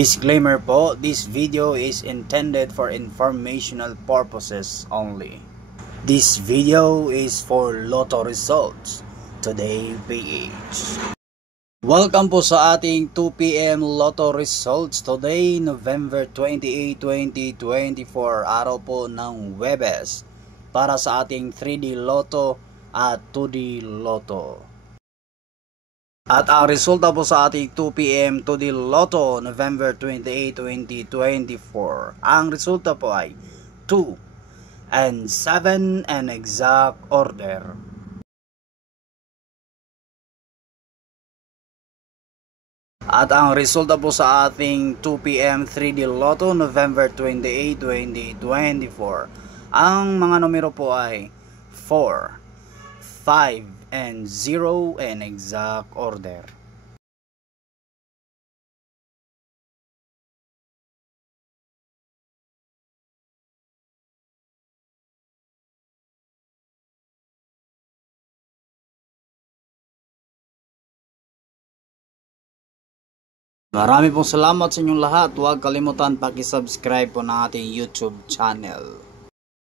Disclaimer po, this video is intended for informational purposes only. This video is for Lotto results. Today PH. Welcome po sa ating 2 PM Lotto results. Today, November 28, 2024, araw po ng Huwebes. Para sa ating 3D Lotto at 2D Lotto. At ang resulta po sa ating 2 PM 2D Lotto, November 28, 2024. Ang resulta po ay 2 and 7 and exact order. At ang resulta po sa ating 2 PM 3D Lotto, November 28, 2024. Ang mga numero po ay 4, 5, and 0 and exact order. Marami pong salamat sa inyong lahat. Huwag kalimutan paki-subscribe po ng ating YouTube channel.